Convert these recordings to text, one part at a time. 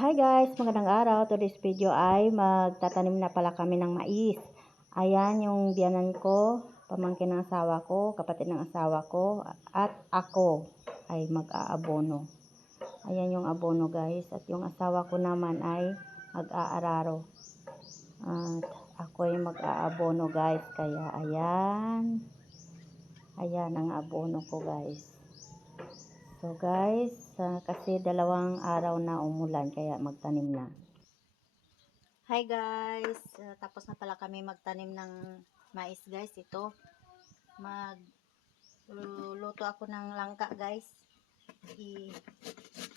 Hi guys, magandang araw. Today's video ay magtatanim na pala kami ng mais. Ayan yung biyanan ko, pamangkin ng asawa ko, kapatid ng asawa ko, at ako ay mag-aabono. Ayan yung abono guys, at yung asawa ko naman ay mag-aararo. At ako ay mag-aabono guys, kaya ayan. Ayan ang abono ko guys. So guys, kasi 2 araw na umulan kaya magtanim na. Hi guys, tapos na pala kami magtanim ng mais guys. Ito, magluluto ako ng langka guys.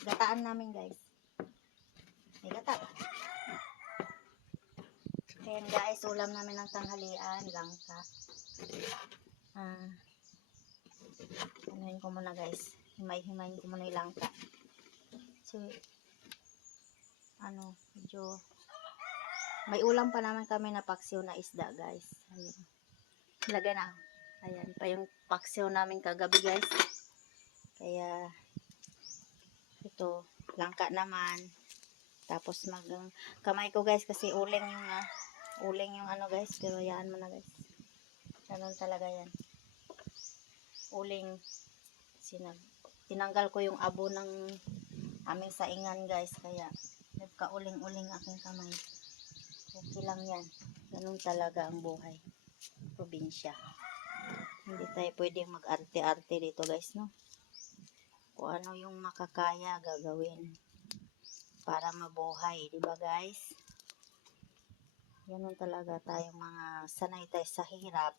Gataan namin guys. May gata. Ayan guys, ulam namin ng tanghalian, langka. Anuhin ko muna guys. Himay-himayin ko muna yung langka. So, medyo may ulam pa naman kami na paksiw na isda guys. Ayan. Lagay na. Ayan pa yung paksiw namin kagabi guys. Kaya ito, langka naman. Tapos kamay ko guys kasi uling yung ano guys. Pero hayaan mo na guys. Ganun talaga yan. Uling. Tinanggal ko yung abo ng aming saingan guys. Kaya nagka-uling-uling aking kamay. Okay lang yan. Ganun talaga ang buhay. Probinsya. Hindi tayo pwedeng mag-arte-arte dito guys, no? Kung ano yung makakaya gagawin para mabuhay, di ba guys? Ganun talaga tayong mga sanay tayo sa hirap.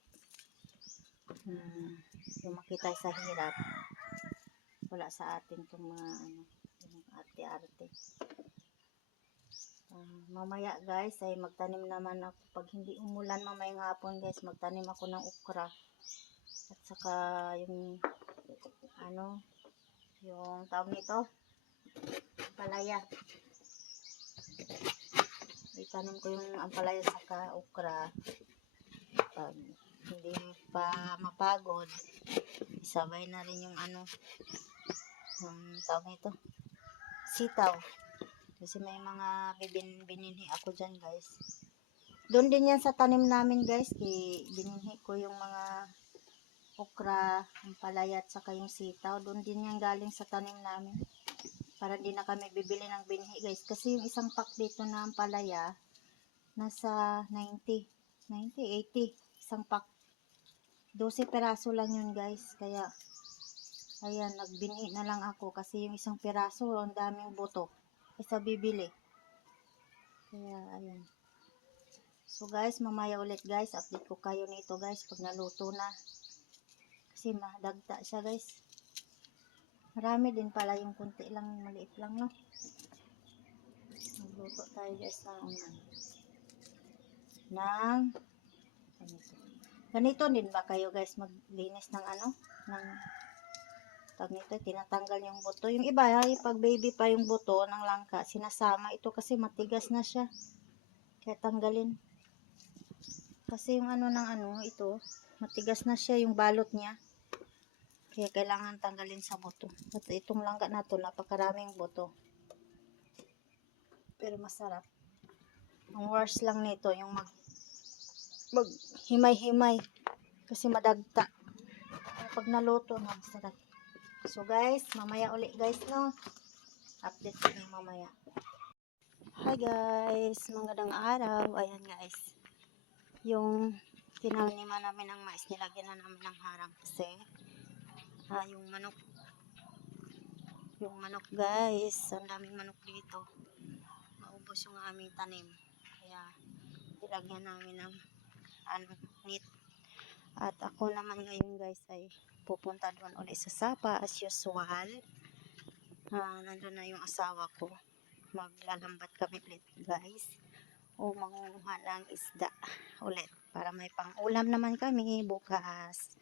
Lumaki tayo sa hirap. Wala sa atin itong mga yung arte-arte. Mamaya guys ay magtanim naman ako. Pag hindi umulan mamayang hapon guys, magtanim ako ng okra. At saka yung yung tawag nito, ampalaya. Itanim ko yung ampalaya saka okra. Pag hindi pa mapagod, isabay na rin yung tawag nito, sitaw. Kasi may mga bininhi ako dyan guys. Doon din yan sa tanim namin guys. Bininhi ko yung mga okra, ampalaya at saka yung sitaw. Doon din yan galing sa tanim namin. Para hindi na kami bibili ng binhi guys. Kasi yung isang pack dito na ampalaya, nasa 80. Isang pack. 12 peraso lang yun guys. Kaya, ayan, nagbinhi na lang ako. Kasi yung isang peraso, ang daming buto. Isa bibili. Kaya, ayan. So guys, mamaya ulit guys. Update ko kayo nito guys. Pag naluto na. Kasi madagta siya guys. Marami din pala yung kunti lang, maliit lang, no? Magluto tayo guys ng ganito din ba kayo guys maglinis ng ng tag nito, tinatanggal yung buto. Yung iba ay pag baby pa yung buto ng langka, sinasama ito kasi matigas na siya. Kaya tanggalin. Kasi yung ito, matigas na siya yung balot niya. Kaya kailangan tanggalin sa buto. At itong langka na to, napakaraming buto. Pero masarap. Ang worst lang nito, yung maghimay-himay. Kasi madagta. Pag naluto na, masarap. So guys, mamaya ulit guys, no? Update ko yung mamaya. Hi guys, magandang araw. Ayan guys. Yung tinaniman namin ng mais, nilagyan na namin ng harang kasi yung manok guys, ang daming manok dito. Maubos yung aming tanim. Kaya nilagyan namin ng net. At ako naman ngayon guys ay pupunta doon ulit sa Sapa as usual. Nandun na yung asawa ko. Maglalambat kami ulit guys. O mangunguha ng isda ulit. Para may pang-ulam naman kami bukas.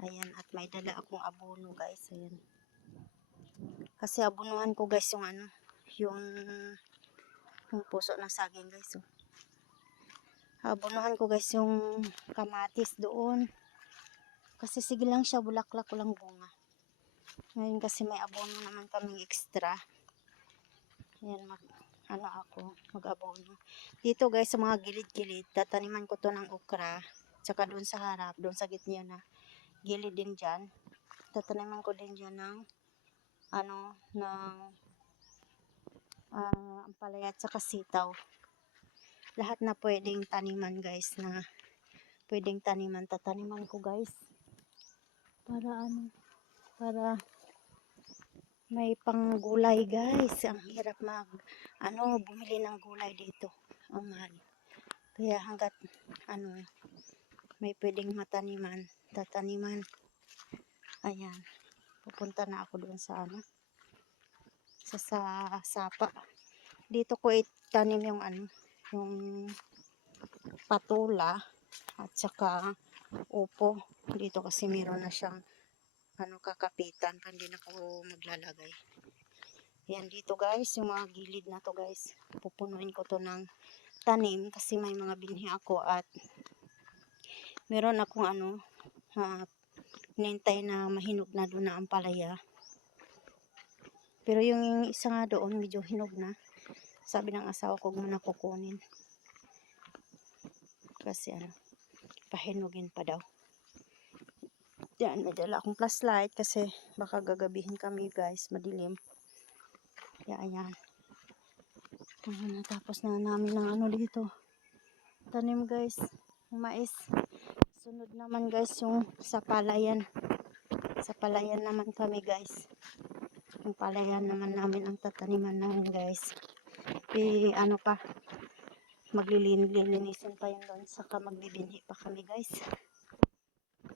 Ayan, at may dala akong abono guys. Ayan. Kasi abonuhan ko guys yung puso ng saging guys. Abonuhan ko guys yung kamatis doon. Kasi sige lang siya, bulaklak walang bunga. Ngayon kasi may abono naman kaming extra. Ayan, ano ako, mag-abono. Dito guys, sa mga gilid-gilid, tataniman ko to ng okra. Tsaka doon sa harap, doon sa gitna na gilid din dyan. Tataniman ko din dyan ng, ano, ng ampalaya at saka sitaw. Lahat na pwedeng taniman guys, na pwedeng taniman, tataniman ko guys. Para ano, para may panggulay guys. Ang hirap bumili ng gulay dito. Ang mahal. Kaya hanggat may pwedeng mataniman, tataniman. Ayan. Pupunta na ako doon sa sa sapa. Dito ko itanim yung yung patula at saka upo. Dito kasi meron na siyang kakapitan, pa hindi na ako maglalagay. Yan dito guys, yung mga gilid na to guys. Pupunuin ko to ng tanim kasi may mga binhi ako at meron akong nintay na mahinog na doon na ampalaya. Pero yung isa nga doon medyo hinog na. Sabi ng asawa ko muna kukunin. Kasi pahinugin pa daw. Yan, may dala akong flashlight kasi baka gagabihin kami guys, madilim. Ayan. Natapos na namin ng dito. Tanim guys, yung mais. Sunod naman guys yung sa palayan. Sa palayan naman kami guys. Yung palayan naman namin ang tataniman namin guys. Maglilinisin pa yun doon. Saka magbibinhi pa kami guys.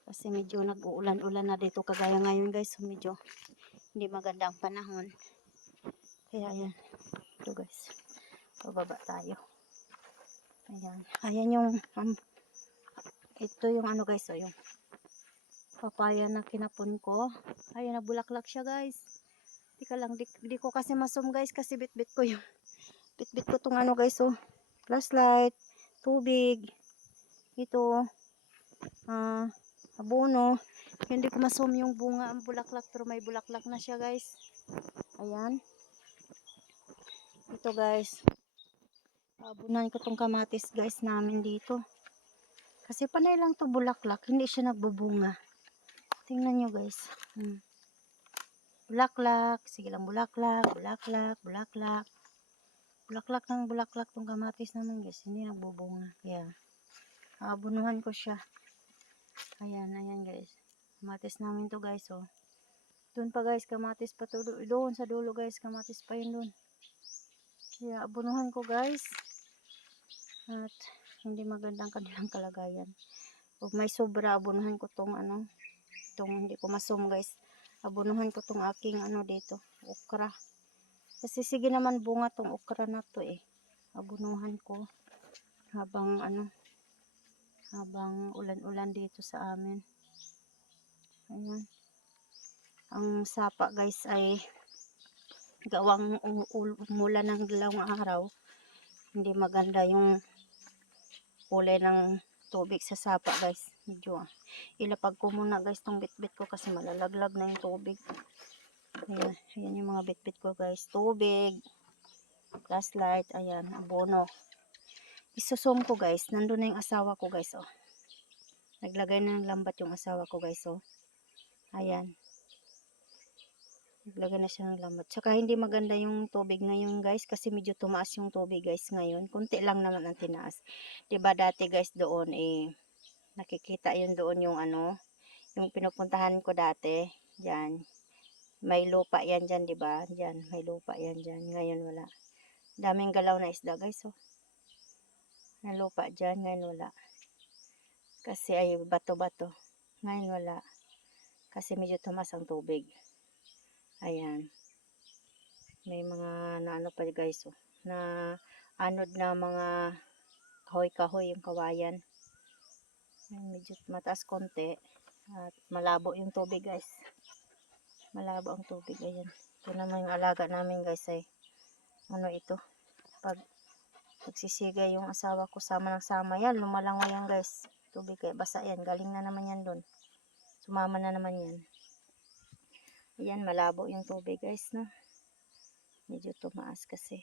Kasi medyo nag-uulan-ulan na dito kagaya ngayon guys. So medyo hindi maganda ang panahon. Kaya ayan. Ito guys. Pababa tayo. Ayan. Ayan yung ito yung guys. So yung papaya na kinapon ko. Ayan, nabulaklak siya guys. Tika lang. Di ko kasi masum guys. Kasi bit-bit ko yung bit-bit ko tong guys. So flashlight. Tubig. Ito. Abono. Hindi ko masum yung bunga ang bulaklak, pero may bulaklak na siya guys. Ayan. Ito guys. Abunan ko tong kamatis guys namin dito. Kasi panay lang to bulaklak, hindi siya nagbubunga. Tingnan nyo guys. Bulaklak, sige lang bulaklak, bulaklak, bulaklak. Bulaklak ng bulaklak tong kamatis namin guys, hindi nagbubunga. Kaya abunuhan ko siya. Ayan, ayan guys. Kamatis namin to guys, oh. Doon pa guys, kamatis pa to. Doon sa dulo guys, kamatis pa yun doon. Kaya abunuhan ko guys. At hindi magandang kanilang kalagayan. Pag may sobra, abunuhan ko tong itong hindi ko masum guys. Abunuhan ko tong aking dito, okra. Kasi sige naman bunga tong okra na to eh. Abunuhan ko habang habang ulan-ulan dito sa amin. Ayan. Ang sapa guys ay gawang umulan ng dalawang araw. Hindi maganda yung kulay ng tubig sa sapa guys. Medyo ilapag ko muna guys tong bitbit ko kasi malalaglag na yung tubig. Ayan, ayan yung mga bitbit ko guys. Tubig, flashlight, ayan, abono. Isusum ko guys. Nandun na yung asawa ko guys, oh. Naglagay na ng lambat yung asawa ko guys, oh. Ayan. Naglagay na siya ng lambat. Tsaka hindi maganda yung tubig ngayon guys kasi medyo tumaas yung tubig guys ngayon. Kunti lang naman ang tinaas. Diba dati guys doon nakikita yun doon yung yung pinupuntahan ko dati. Diyan. May lupa yan dyan, diba? Diyan, may lupa yan dyan. Ngayon wala. Daming galaw na isda guys, oh. May lupa dyan, ngayon wala. Kasi ay bato-bato. Ngayon wala. Kasi medyo tumaas ang tubig. Ayan. May mga pa guys, oh. Na anod na mga kahoy-kahoy yung kawayan. Ayan, medyo mataas konti. At malabo yung tubig guys. Malabo ang tubig. Ayan. Ito naman yung alaga namin guys ay ito. Pag nagsisigay yung asawa ko sama ng sama yan. Lumalangoy yan guys. Tubig kaya basa yan. Galing na naman yan doon. Sumama na naman yan. Ayan, malabo yung tubig guys, no? Medyo tumaas kasi.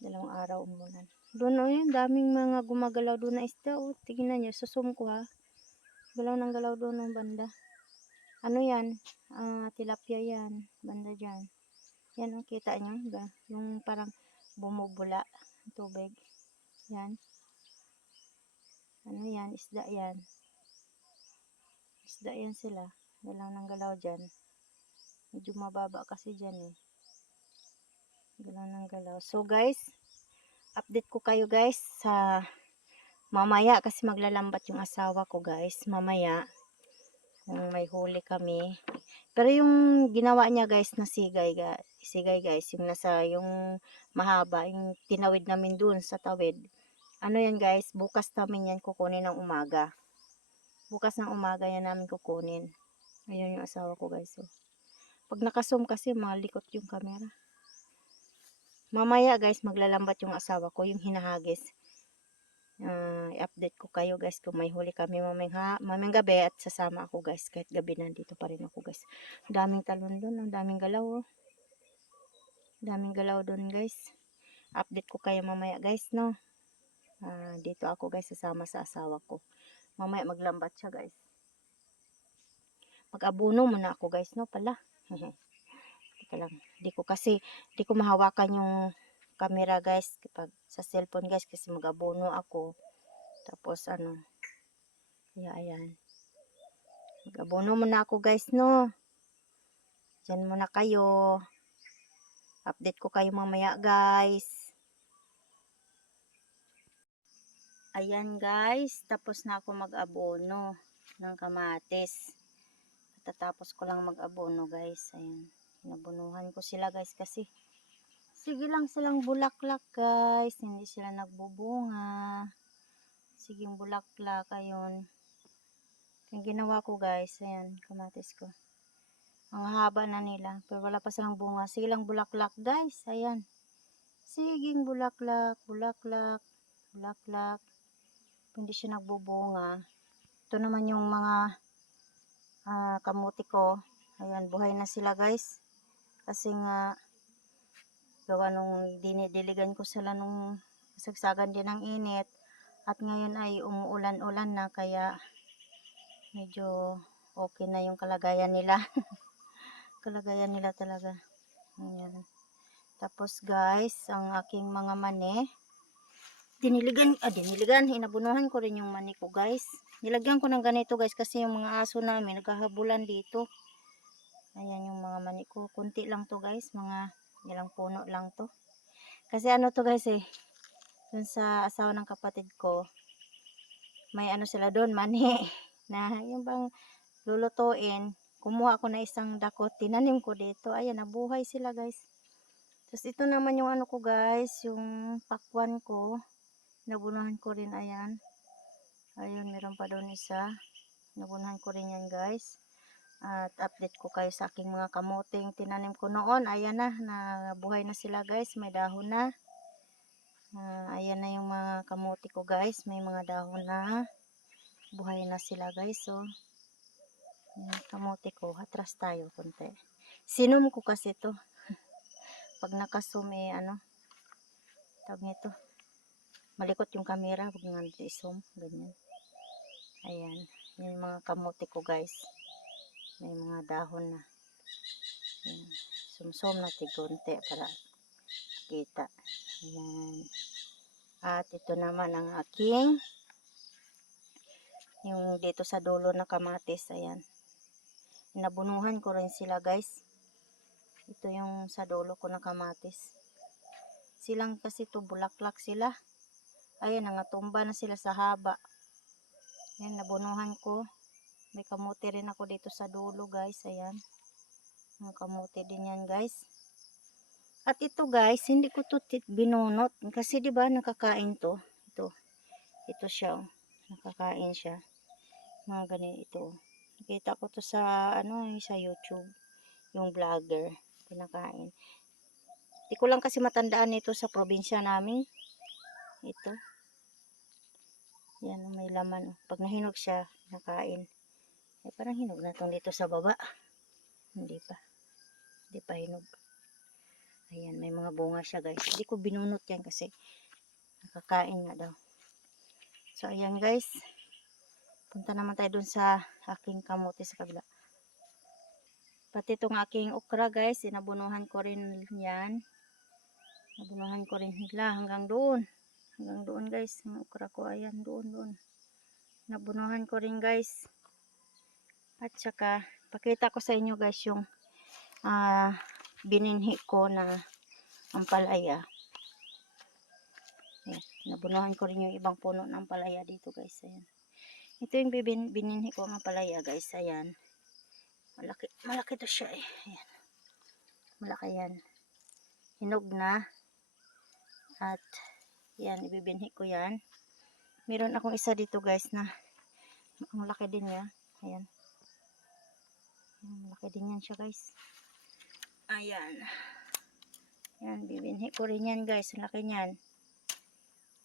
Dalawang araw umulan. Doon o yan, daming mga gumagalaw doon na isda. O, tingnan nyo, susum ko ha. Galaw ng galaw doon ng banda. Ano yan? Tilapia yan. Banda dyan. Yan o, kita nyo. Yung parang bumubula. Tubig. Yan. Ano yan? Isda yan. Isda yan sila. Galaw ng galaw dyan. Medyo mababa kasi dyan eh. Galaw ng galaw. So guys, update ko kayo guys sa mamaya kasi maglalambat yung asawa ko guys. Mamaya, kung may huli kami. Pero yung ginawa niya guys na sigay guys, yung nasa yung mahaba, yung tinawid namin dun sa tawid. Ano yan guys, bukas namin yan kukunin ng umaga. Bukas ng umaga yan namin kukunin. Ayun yung asawa ko guys. So, pag nakazoom kasi malikot yung camera. Mamaya guys, maglalambat yung asawa ko, yung hinahagis. I-update ko kayo guys kung may huli kami mamayang gabi at sasama ako guys. Kahit gabi nandito pa rin ako guys. Daming talon doon, daming galaw oh. Daming galaw doon guys. Update ko kayo mamaya guys no. Dito ako guys sasama sa asawa ko. Mamaya maglambat siya guys. Mag-abono muna ako guys no pala. Teka lang. Di ko mahawakan yung camera guys kapag sa cellphone guys kasi mag-abono ako. Tapos ano. Kaya ayan. Mag-abono muna ako guys no. Diyan muna kayo. Update ko kayo mamaya guys. Ayan guys. Tapos na ako mag-abono ng kamatis. Tatapos ko lang mag-abono guys. Ayan. Inabunuhan ko sila guys kasi sige lang silang bulaklak guys. Hindi sila nagbubunga. Siging bulaklak. Ayun. Yung ginawa ko guys. Ayan. Kamatis ko. Ang haba na nila. Pero wala pa silang bunga. Sige lang bulaklak guys. Ayan. Siging bulaklak. Bulaklak. Bulaklak. Hindi siya nagbubunga. Ito naman yung mga kamuti ko. Ayan. Buhay na sila guys. Kasi nga gawa nung dinidiligan ko sila nung sagsagan din ng init. At ngayon ay umuulan-ulan na. Kaya medyo okay na yung kalagayan nila. Kalagayan nila talaga. Ayan. Tapos guys, ang aking mga mani, diniligan, inabunuhan ko rin yung mani ko guys. Nilagyan ko ng ganito guys kasi yung mga aso namin naghahabulan dito. Ayan yung mga mani ko. Kunti lang to guys, mga ilang puno lang to. Kasi ano to guys eh, dun sa asawa ng kapatid ko, may ano sila doon, mani, na yung bang lulutuin. Kumuha ako na isang dako, tinanim ko dito. Ayan, nabuhay sila guys. Tapos ito naman yung ano ko guys, yung pakwan ko. Nabunuhan ko rin, ayan. Ayun, meron pa doon isa. Nabunuhan ko rin yan guys. At update ko kayo sa aking mga kamuting tinanim ko noon. Ayan na, nabuhay na sila guys. May dahon na. Ayan na yung mga kamuti ko guys. May mga dahon na. Buhay na sila guys. So, kamuti ko. Atras tayo konti. Sinum ko kasi to. Pag nakasum ano. Tawag nito. Malikot yung camera. Huwag nga nito isum. Ganyan. Ayan. Yung mga kamuti ko guys. May mga dahon na. Ayan. Sumsum natin konti para kita. Ayan. At ito naman ang aking yung dito sa dulo na kamatis. Ayan. Nabunuhan ko rin sila guys. Ito yung sa dulo ko na kamatis. Silang kasi to bulaklak sila. Ayan, nangatumba na sila sa haba. Ayan, nabunuhan ko. May kamuti rin ako dito sa dulo guys. Ayan. Mga kamuti din yan guys. At ito guys, hindi ko to binunot. Kasi diba nakakain to. Ito siya. Oh. Nakakain siya. Mga ganito. Nakita ko to sa sa YouTube. Yung vlogger. Pinakain. Hindi ko lang kasi matandaan nito sa probinsya namin. Ito. Yan, may laman. Pag nahinog siya, nakain. Parang hinog na itong dito sa baba. Hindi pa. Hindi pa hinog. Ayan, may mga bunga siya guys. Hindi ko binunot yan kasi nakakain nga daw. So ayan guys. Punta naman tayo dun sa aking kamote sa kabila. Pati itong aking okra guys, sinabunuhan ko rin yan. Nabunuhan ko rin hila hanggang doon. Hanggang doon guys, ang okra ko ayan doon. Nabunuhan ko rin guys. At saka, pakita ko sa inyo guys yung bininhi ko na ampalaya. Ayan, nabunuhan ko rin yung ibang puno ng ampalaya dito guys. Ayan. Ito yung bininhi ko ng ampalaya guys. Ayan. Malaki to siya eh. Ayan. Malaki yan. Hinog na. At yan, ibibinhi ko yan. Meron akong isa dito guys na ang laki din niya. Ayan. Malaki din yan siya guys. Ayan. Ayan, bibinhi ko rin yan guys. Ang laki niyan.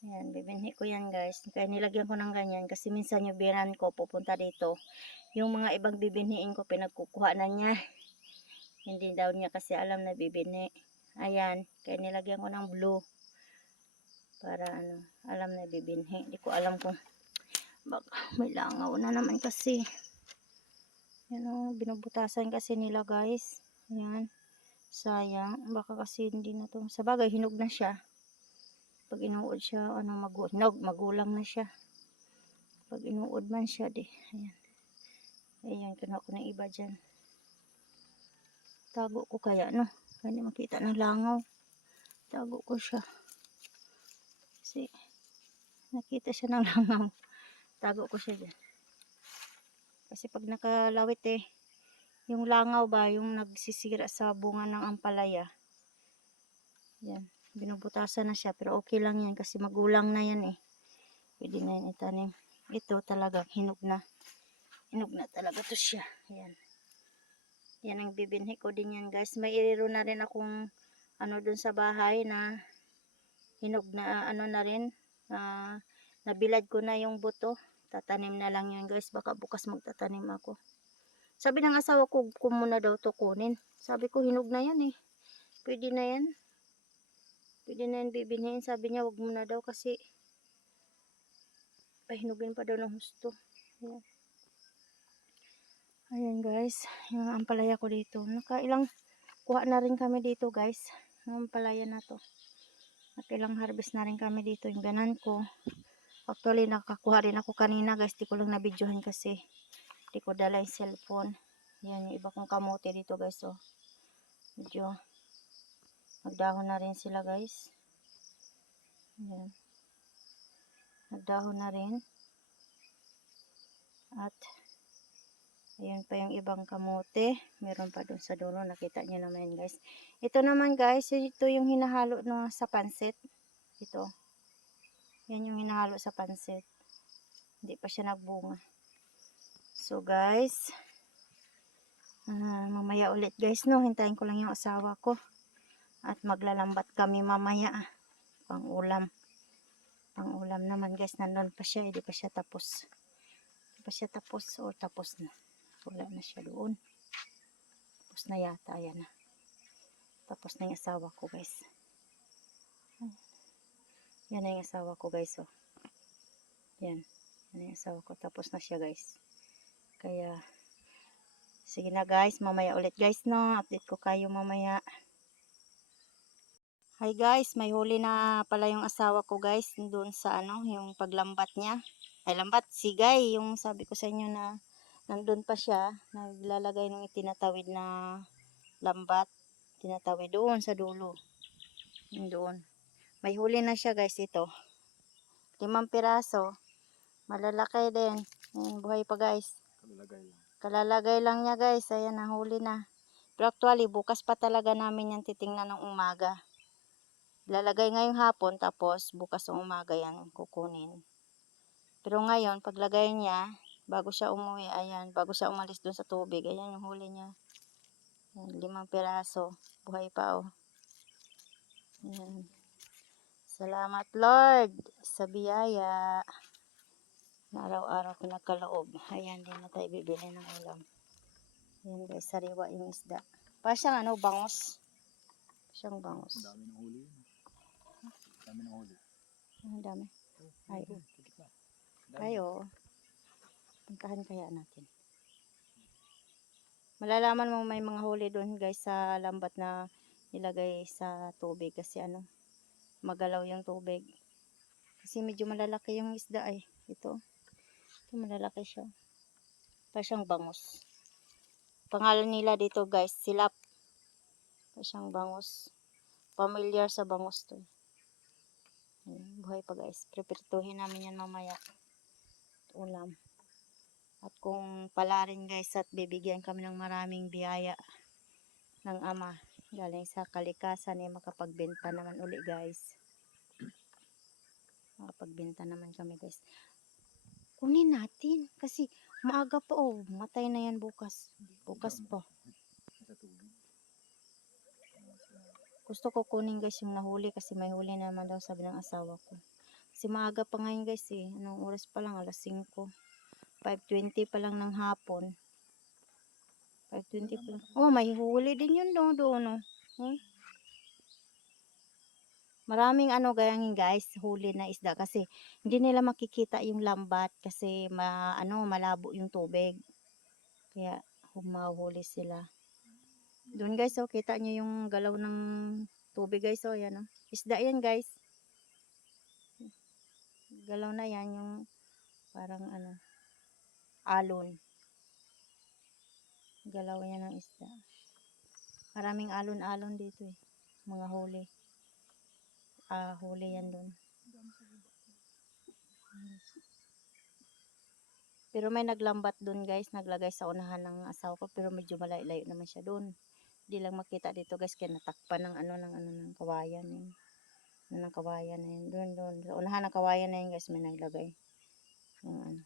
Ayan, bibinhi ko yan guys. Kaya nilagyan ko ng ganyan kasi minsan yung biran ko pupunta dito. Yung mga ibang bibinhiin ko pinagkukuha na niya. Hindi daw niya kasi alam na bibinhi. Ayan, kaya nilagyan ko ng blue. Para ano, alam na bibinhi. Hindi ko alam kung baka may langaw na naman kasi. Yan o, binubutasan kasi nila guys. Ayan. Sayang. Baka kasi hindi na to. Sa bagay, hinog na siya. Pag inuod siya, ano, magulang na siya. Pag inuod man siya, di. Ayan. Ayan, kinuha ko ng iba dyan. Tago ko kaya, no? Kaya hindi makita ng langaw. Tago ko siya. Kasi, nakita siya ng langaw. Tago ko siya dyan. Kasi pag nakalawit eh, yung langaw ba, yung nagsisira sa bunga ng ampalaya. Yan, binubutasan na siya. Pero okay lang yan kasi magulang na yan eh. Pwede na yan itanim. Ito talaga, hinog na. Hinog na talaga to siya. Yan. Yan ang bibinhi ko din yan guys. May iriro na rin akong ano dun sa bahay na hinog na ano na rin. Nabilad ko na yung buto. Tatanim na lang yan guys. Baka bukas magtatanim ako. Sabi ng asawa ko, muna daw to kunin. Sabi ko, hinog na yan eh. Pwede na yan. Pwede na yan bibinhin. Sabi niya, wag muna daw kasi pahinugin pa daw ng husto. Ayan. Ayan guys, yung ampalaya ko dito. Nakailang kuha na rin kami dito guys. Yung ampalaya na to. Nakailang harvest na rin kami dito. Yung ganan ko. Actually, nakakuha rin ako kanina guys. Di ko lang na-videohan kasi di ko dala yung cellphone. Yan, yung iba kong kamote dito guys. So, medyo nagdahon na rin sila guys. Yan. Nagdahon na rin. At ayun pa yung ibang kamote. Meron pa dun sa dulo. Nakita nyo naman guys. Ito naman guys. Ito yung hinahalo no, sa pansit. Ito. Yan yung hinahalo sa pansit. Hindi pa siya nagbunga. So guys. Mamaya ulit guys no. Hintayin ko lang yung asawa ko. At maglalambat kami mamaya. Pang ulam. Pang ulam naman guys. Nandun pa siya. Hindi pa siya tapos. Hindi pa siya tapos. O tapos na. Wala na siya doon. Tapos na yata. Ayan na. Tapos na yung asawa ko guys. Yan na yung asawa ko guys. Oh. Yan. Yan na yung asawa ko. Tapos na siya guys. Kaya sige na guys. Mamaya ulit guys no. Update ko kayo mamaya. Hi guys. May huli na pala yung asawa ko guys. Doon sa ano. Yung paglambat niya. Ay lambat. Sigay. Yung sabi ko sa inyo na nandun pa siya. Naglalagay ng itinatawid na lambat. Tinatawid doon sa dulo. Yung doon. May huli na siya guys ito. 5 piraso. Malalaki din. Ayan, buhay pa guys. Kalalagay lang niya guys. Ayan, nahuli na. Pero actually, bukas pa talaga namin yan titingnan ng umaga. Lalagay ngayong hapon, tapos bukas ng umaga yan kukunin. Pero ngayon, paglagay niya, bago siya umuwi, ayan, bago siya umalis dun sa tubig, ayan yung huli niya. Ayan, 5 piraso. Buhay pa oh. Ayan. Salamat Lord sa biyaya na araw-araw pinagkaloob. Ayan, din na tayo bibili ng ulam. Ayan guys, sariwa yung isda. Para siyang ano, bangos. Siyang bangus. Ang dami ng huli yun. Ang dami ng huli. Ang dami. Ay, Doon, sa gitna. Dami. ay, oo. Puntahan kaya natin. Malalaman mo may mga huli doon guys sa lambat na nilagay sa tubig kasi ano, magalaw yung tubig. Kasi medyo malalaki yung isda ay. Ito malalaki siya. Pa siyang bangus. Pangalan nila dito guys, silap. Pa siyang bangus. Familiar sa bangus to. Ayan, buhay pa guys. Preparituhin namin yan mamaya. Ulam. At kung pala rin guys at bibigyan kami ng maraming biyaya ng Ama galing sa kalikasan ay makapagbenta naman uli guys. Makapagbenta naman kami guys. Kunin natin kasi maaga pa oh. Matay na yan bukas. Bukas pa. Sa tubig. Gusto ko kunin guys yung nahuli kasi may huli naman daw sabi ng asawa ko. Kasi maaga pa ngayon guys eh. Anong oras pa lang? Alas 5. 5:20 pa lang ng hapon. 5:20 pa lang. Oh, may huli din yun doon. Maraming ano gayangin guys, huli na isda kasi hindi nila makikita yung lambat kasi malabo yung tubig. Kaya humahuli sila. Doon guys, oh, kita nyo yung galaw ng tubig guys, oh, yan oh. Isda yan guys. Galaw na yan yung parang alon. Galaw yan ng isda. Maraming alon-alon dito eh. Mga huli. Huli yan doon. Pero may naglambat doon guys, naglagay sa unahan ng asawa ko pero medyo malayo-layo naman siya doon. Hindi lang makita dito guys kaya natakpan ng ng kawayan yun. Ng kawayan na yun. Doon. Sa unahan ng kawayan na yun guys may naglagay. Yung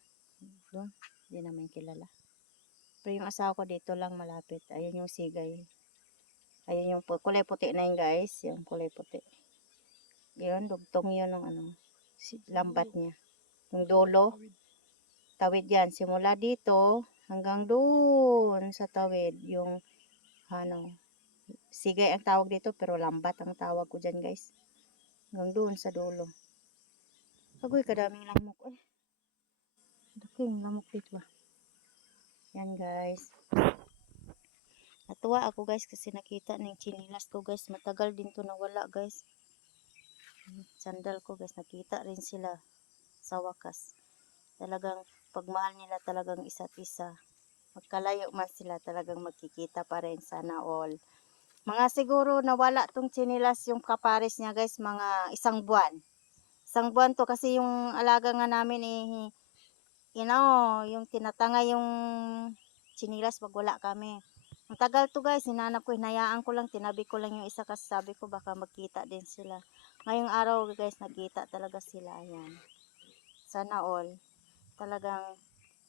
doon. Hindi naman kilala. Pero yung asawa ko dito lang malapit. Ayun yung sigay. Ayun yung kulay puti na yun guys. Yung kulay puti. Yun, dugtong yun ng lambat niya. Yung dolo. Tawid yan. Simula dito hanggang doon sa tawid. Yung sigay ang tawag dito pero lambat ang tawag ko dyan guys. Hanggang doon sa dulo. Agoy, kadaming lamok. Laki yung lamok dito ba. Yan guys. Natuwa ako guys kasi nakita ng chinilas ko guys. Matagal din to nawala guys. Sandal ko guys. Nakita rin sila sa wakas. Talagang pagmahal nila talagang isa't isa. Magkalayo man sila talagang magkikita pa rin sana all. Mga siguro nawala tong chinilas yung kapares niya guys. Mga isang buwan. Isang buwan to kasi yung alaga nga namin yung tinatanga yung chinilas pag wala kami. Ang tagal to guys, hinanap ko, hinayaan ko lang, tinabi ko lang yung isa kasi sabi ko baka magkita din sila. Ngayong araw guys, nagkita talaga sila. Ayan. Sana all. Talagang,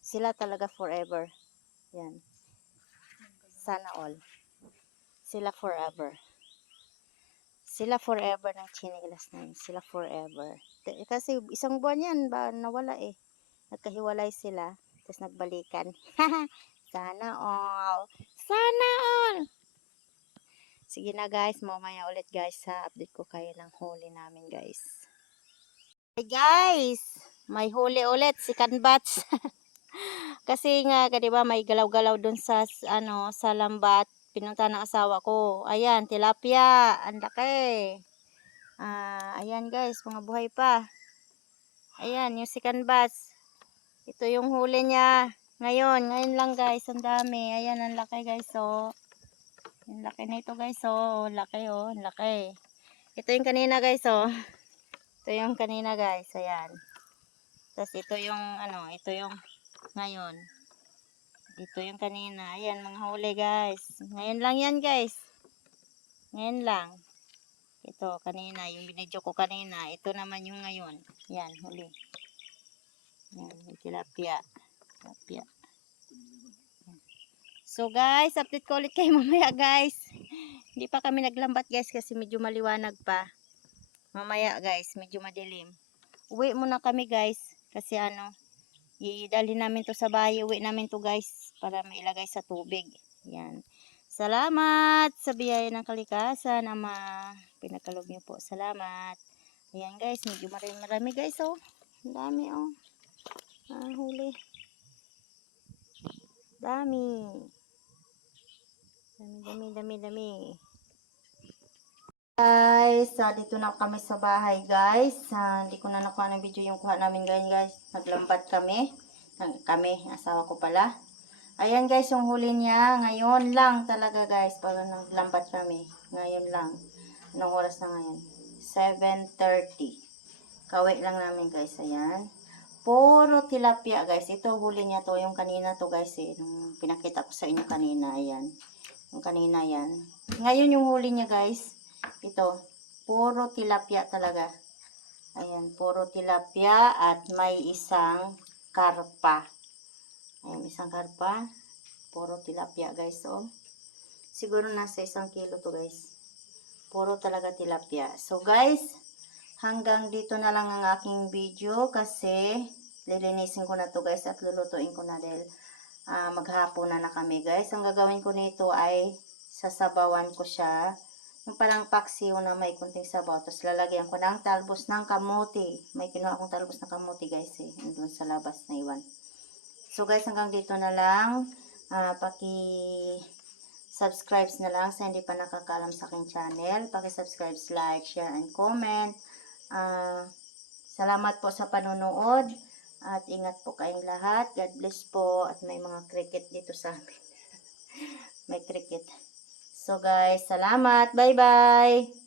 sila talaga forever. Yan. Sana all. Sila forever. Sila forever ng chinilas na yun. Sila forever. Kasi isang buwan yan, nawala eh. Nagkahiwalay sila. Tapos nagbalikan. Sana all. Sana all. Sige na guys, mamaya ulit guys sa update ko kayo ng huli namin guys. Hey guys, may huli ulit si Canbats. Kasi nga, diba, may galaw-galaw dun sa sa lambat. Pinunta ng asawa ko. Ayan, tilapia. Ang laki. Ayan guys, mga buhay pa. Ayan, yung si Canbats. Ito yung huli niya. Ngayon lang guys, ang dami. Ayan, ang laki guys, oh. Ang laki nito guys, oh. Laki, oh. Ang laki. Ito yung kanina guys, oh. Ito yung kanina guys, ayan. Tapos ito yung, ito yung ngayon. Ito yung kanina. Ayan, mga huli guys. Ngayon lang yan guys. Ngayon lang. Ito, kanina. Yung binidyo ko kanina. Ito naman yung ngayon. Yan, huli. Yan, tilapia. Tilapia. So guys, update ko ulit kayo mamaya guys. Hindi pa kami naglambat guys kasi medyo maliwanag pa. Mamaya guys, medyo madilim. Uwi muna kami guys. Kasi idalhin namin to sa bahay. Uwi namin to guys para mailagay sa tubig. Yan. Salamat sa biyaya ng kalikasan, Ama. Pinagkaloob niyo po. Salamat. Ayan guys, medyo marami guys oh. Ang dami oh. Huli. Dami. Dami. Guys, dito na kami sa bahay guys. Hindi ko na nakuha ng video yung kuha namin guys. Naglambat kami. Asawa ko pala. Ayan guys, yung huli niya. Ngayon lang talaga guys. Para naglambat kami. Ngayon lang. Anong oras na ngayon? 7:30. Kawi lang namin guys. Ayan. Puro tilapia guys. Ito huli niya to. Yung kanina to guys eh. Nung pinakita ko sa inyo kanina. Ayan. Yung kanina yan. Ngayon yung huli niya guys. Ito. Puro tilapia talaga. Ayan. Puro tilapia. At may isang karpa. Ayan. Isang karpa. Puro tilapia guys. Oh. Siguro nasa 1 kilo to guys. Puro talaga tilapia. So guys. Hanggang dito na lang ang aking video kasi lilinisin ko na to guys at lulutuin ko na dahil maghapon na kami guys. Ang gagawin ko nito ay sasabawan ko siya. Yung parang paksiw na may kunting sabaw. Tapos lalagyan ko ng talbos ng kamuti. May kinuha akong talbos ng kamuti guys eh. Doon sa labas na iwan. So guys hanggang dito na lang. Subscribe na lang sa hindi pa nakakaalam sa aking channel. Paki-subscribe, like, share, and comment. Salamat po sa panonood at ingat po kayong lahat. God bless po at may mga cricket dito sa amin. May cricket. So guys, salamat. Bye-bye.